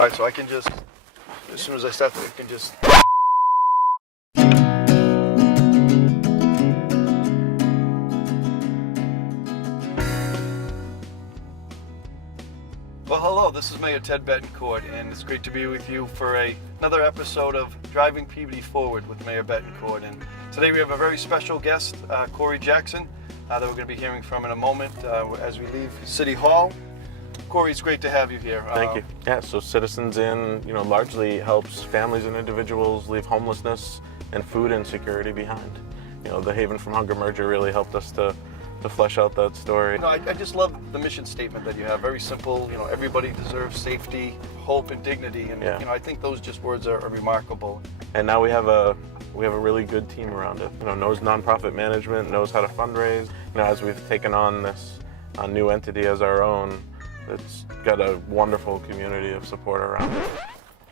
All right, so I can just, as soon as I start, I can just. Well, hello, this is Mayor Ted Bettencourt, and it's great to be with you for another episode of Driving Peabody Forward with Mayor Bettencourt. And today we have a very special guest, Corey Jackson, that we're going to be hearing from in a moment as we leave City Hall. Corey, it's great to have you here. Thank you. Yeah, so Citizens In, largely helps families and individuals leave homelessness and food insecurity behind. The Haven from Hunger merger really helped us to flesh out that story. I just love the mission statement that you have. Very simple. Everybody deserves safety, hope, and dignity. And I think those just words are remarkable. And now we have a really good team around it. Knows nonprofit management, knows how to fundraise. As we've taken on this new entity as our own, it's got a wonderful community of support around it.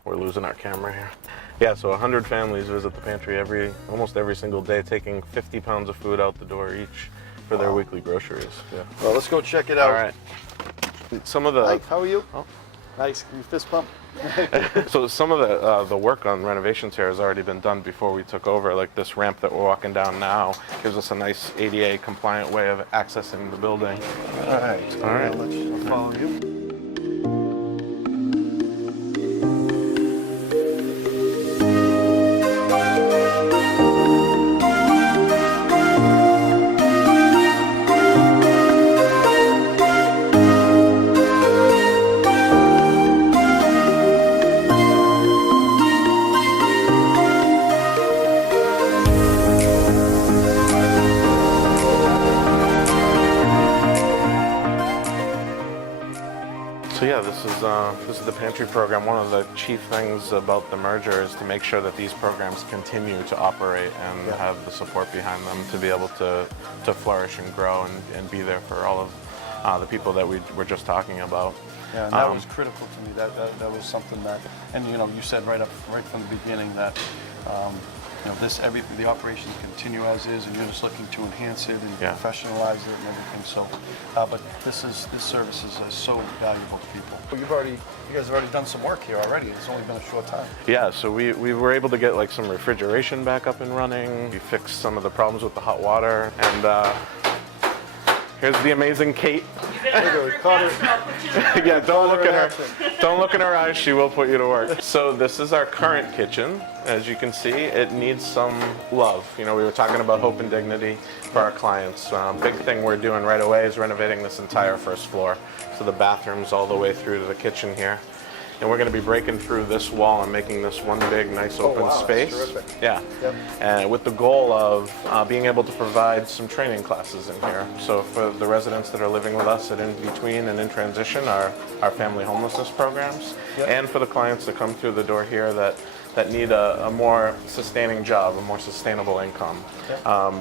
We're losing our camera here. Yeah, so 100 families visit the pantry almost every single day, taking 50 pounds of food out the door each for their weekly groceries. Yeah. Well, let's go check it out. All right. Some of the. Hi, how are you? Oh. Nice. You fist bump. So some of the work on renovations here has already been done before we took over. Like this ramp that we're walking down now gives us a nice ADA compliant way of accessing the building. All right. All right. I'll follow you. So yeah, this is the pantry program. One of the chief things about the merger is to make sure that these programs continue to operate and have the support behind them to be able to flourish and grow and be there for all of the people that we were just talking about. Yeah, and that was critical to me. That was something that, and you said right from the beginning that the operations continue as is, and you're just looking to enhance it and professionalize it and everything. So, but this service is so valuable to people. You guys have already done some work here already. It's only been a short time. Yeah, so we were able to get some refrigeration back up and running. We fixed some of the problems with the hot water, and here's the amazing Kate. Yeah, don't look at her. Don't look in her eyes. She will put you to work. So this is our current kitchen. As you can see, it needs some love. We were talking about hope and dignity for our clients. Big thing we're doing right away is renovating this entire first floor. So the bathrooms all the way through to the kitchen here. And we're going to be breaking through this wall and making this one big, nice open space. That's terrific. Yeah, and with the goal of being able to provide some training classes in here. So for the residents that are living with us at In Between and In Transition, our family homelessness programs, and for the clients that come through the door here that need a more sustaining job, a more sustainable income.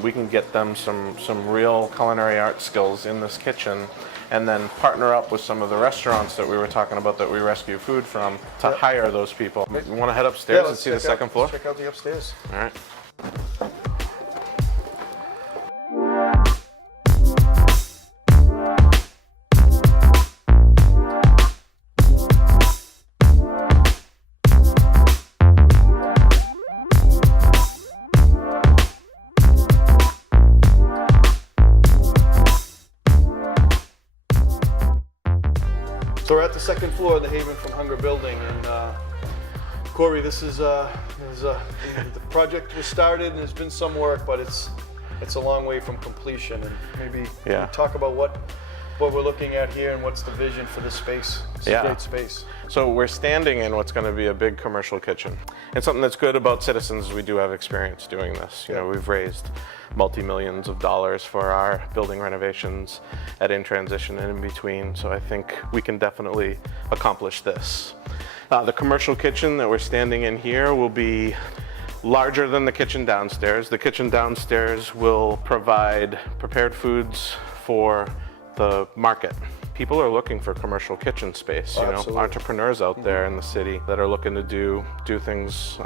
We can get them some real culinary art skills in this kitchen, and then partner up with some of the restaurants that we were talking about that we rescue food from to hire those people. You want to head upstairs and see the second floor? Check out the upstairs. All right. So we're at the second floor of the Haven from Hunger building, and Corey, this is the project was started and there's been some work, but it's a long way from completion. And maybe talk about what we're looking at here and what's the vision for this space. It's a great space. So we're standing in what's going to be a big commercial kitchen. And something that's good about Citizens is we do have experience doing this. We've raised multi-millions of dollars for our building renovations at In Transition and In Between. So I think we can definitely accomplish this. The commercial kitchen that we're standing in here will be larger than the kitchen downstairs. The kitchen downstairs will provide prepared foods for the market. People are looking for commercial kitchen space, entrepreneurs out there in the city that are looking to do things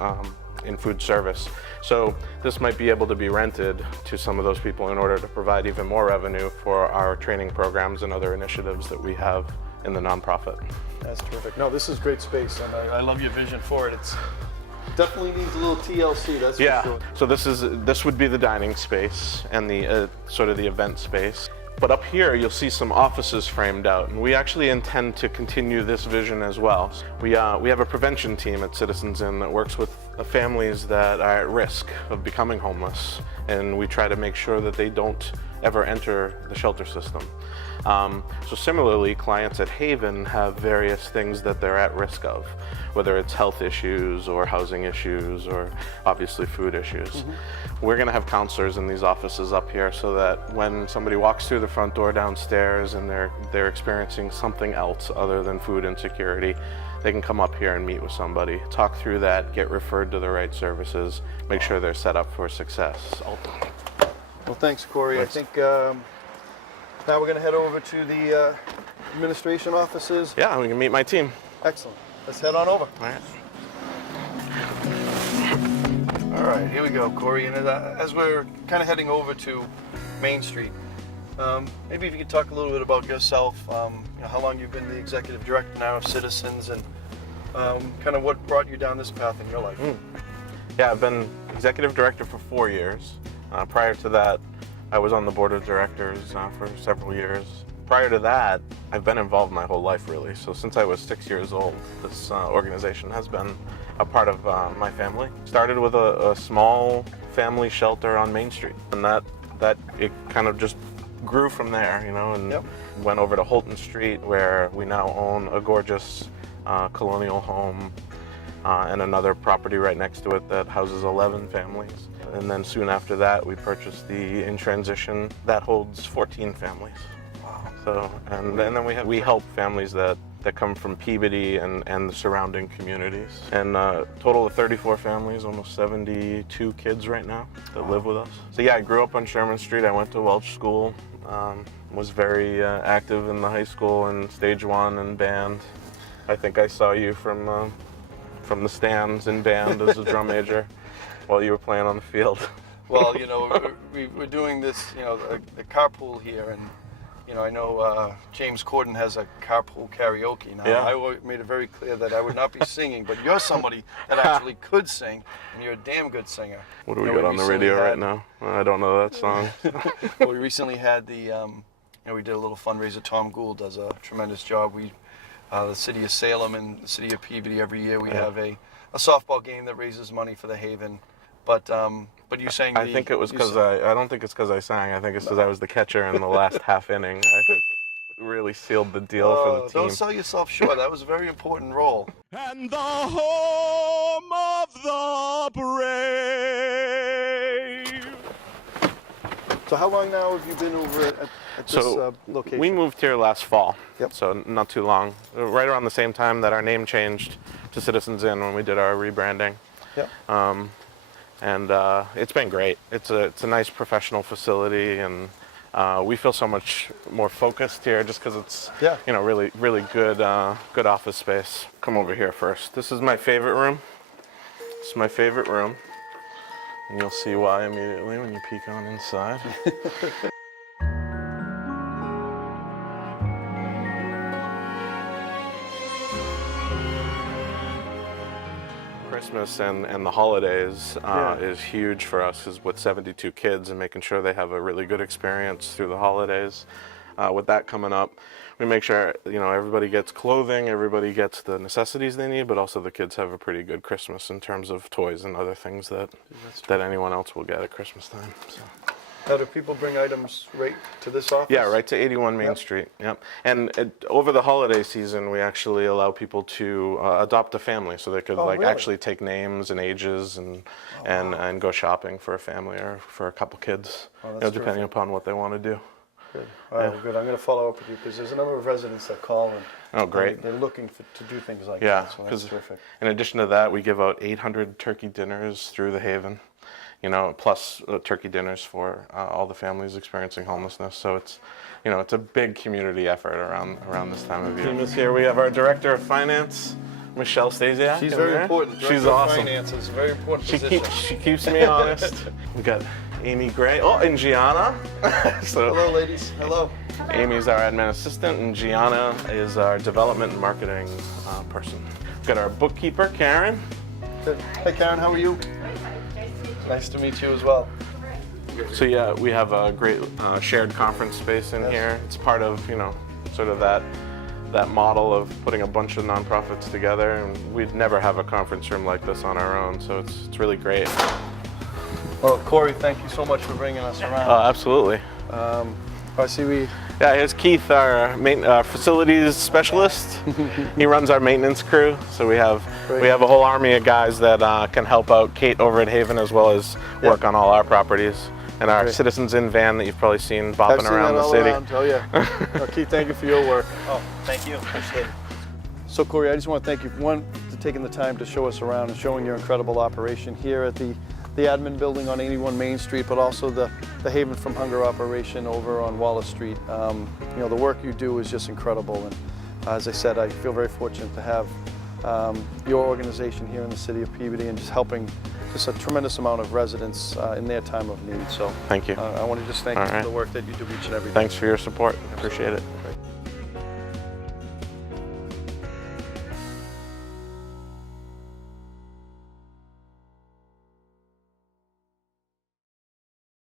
in food service. So this might be able to be rented to some of those people in order to provide even more revenue for our training programs and other initiatives that we have in the nonprofit. That's terrific. No, this is great space, and I love your vision for it. It's definitely needs a little TLC, that's for sure. So this would be the dining space and the sort of the event space. But up here, you'll see some offices framed out, and we actually intend to continue this vision as well. We have a prevention team at Citizens Inn that works with families that are at risk of becoming homeless, and we try to make sure that they don't ever enter the shelter system. So similarly, clients at Haven have various things that they're at risk of, whether it's health issues or housing issues or obviously food issues. We're going to have counselors in these offices up here so that when somebody walks through the front door downstairs and they're experiencing something else other than food insecurity, they can come up here and meet with somebody, talk through that, get referred to the right services, make sure they're set up for success ultimately. Well, thanks, Corey. I think now we're going to head over to the administration offices. Yeah, we can meet my team. Excellent. Let's head on over. All right. All right, here we go, Corey. And as we're kind of heading over to Main Street, maybe if you could talk a little bit about yourself, how long you've been the executive director now of Citizens, and kind of what brought you down this path in your life. Yeah, I've been executive director for 4 years. Prior to that, I was on the board of directors for several years. Prior to that, I've been involved my whole life, really. So since I was 6 years old, this organization has been a part of my family. Started with a small family shelter on Main Street, and that it kind of just grew from there, and went over to Holton Street, where we now own a gorgeous colonial home and another property right next to it that houses 11 families. And then soon after that, we purchased the in transition that holds 14 families. Wow. So, and then we help families that come from Peabody and the surrounding communities. And a total of 34 families, almost 72 kids right now that live with us. So yeah, I grew up on Sherman Street. I went to Welch School, was very active in the high school and Stage 1 and band. I think I saw you from the stands in band as a drum major while you were playing on the field. Well, we're doing this, the carpool here, and I know James Corden has a carpool karaoke now. Yeah. I made it very clear that I would not be singing, but you're somebody that actually could sing, and you're a damn good singer. What do we got on the radio right now? I don't know that song. Well, we recently had we did a little fundraiser. Tom Gould does a tremendous job. The city of Salem and the city of Peabody, every year we have a softball game that raises money for the Haven. But you sang. I think it was because I don't think it's because I sang. I think it's because I was the catcher in the last half inning. I think it really sealed the deal for the team. Don't sell yourself short. That was a very important role. And the home of the brave. So how long now have you been over at this location? We moved here last fall, Yep. so not too long. Right around the same time that our name changed to Citizens Inn when we did our rebranding. Yep. And it's been great. It's a nice professional facility, and we feel so much more focused here just because it's really good good office space. Come over here first. This is my favorite room. This is my favorite room. And you'll see why immediately when you peek on inside. Christmas and the holidays is huge for us, is with 72 kids and making sure they have a really good experience through the holidays. With that coming up, we make sure everybody gets clothing, everybody gets the necessities they need, but also the kids have a pretty good Christmas in terms of toys and other things that anyone else will get at Christmas time. So. Now, do people bring items right to this office? Yeah, right to 81 Main Street. Yep. And over the holiday season, we actually allow people to adopt a family, so they could really? actually take names and ages and go shopping for a family or for a couple kids, depending upon what they want to do. Good. All right, well, good. I'm going to follow up with you because there's a number of residents that call and great. They're looking to do things like that. So that's terrific. In addition to that, we give out 800 turkey dinners through the Haven. Plus turkey dinners for all the families experiencing homelessness. So it's a big community effort around this time of year. Here we have our Director of Finance, Michelle Stasiak. She's very important. She's awesome. Finance is a very important position. She keeps me honest. We got Amy Gray. Oh, and Gianna. So Hello, ladies. Hello. Amy's our admin assistant, and Gianna is our development and marketing person. We've got our bookkeeper, Karen. Good. Hey, Karen, how are you? Nice to meet you as well. So yeah, we have a great shared conference space in here. It's part of, sort of that model of putting a bunch of nonprofits together, and we'd never have a conference room like this on our own, so it's really great. Well, Corey, thank you so much for bringing us around. Absolutely. I see Yeah, here's Keith, our facilities specialist. He runs our maintenance crew, so we have a whole army of guys that can help out Kate over at Haven as well as work on all our properties. And our Citizens In van that you've probably seen bopping around the city. Oh yeah. No, Keith, thank you for your work. Oh, thank you. Appreciate it. So Corey, I just want to thank you, one, for taking the time to show us around and showing your incredible operation here at the admin building on 81 Main Street, but also the Haven from Hunger operation over on Wallace Street. The work you do is just incredible, and as I said, I feel very fortunate to have your organization here in the city of Peabody and just helping just a tremendous amount of residents in their time of need. So thank you. I want to just thank you for the work that you do each and every day. Thanks for your support. Appreciate it. Great.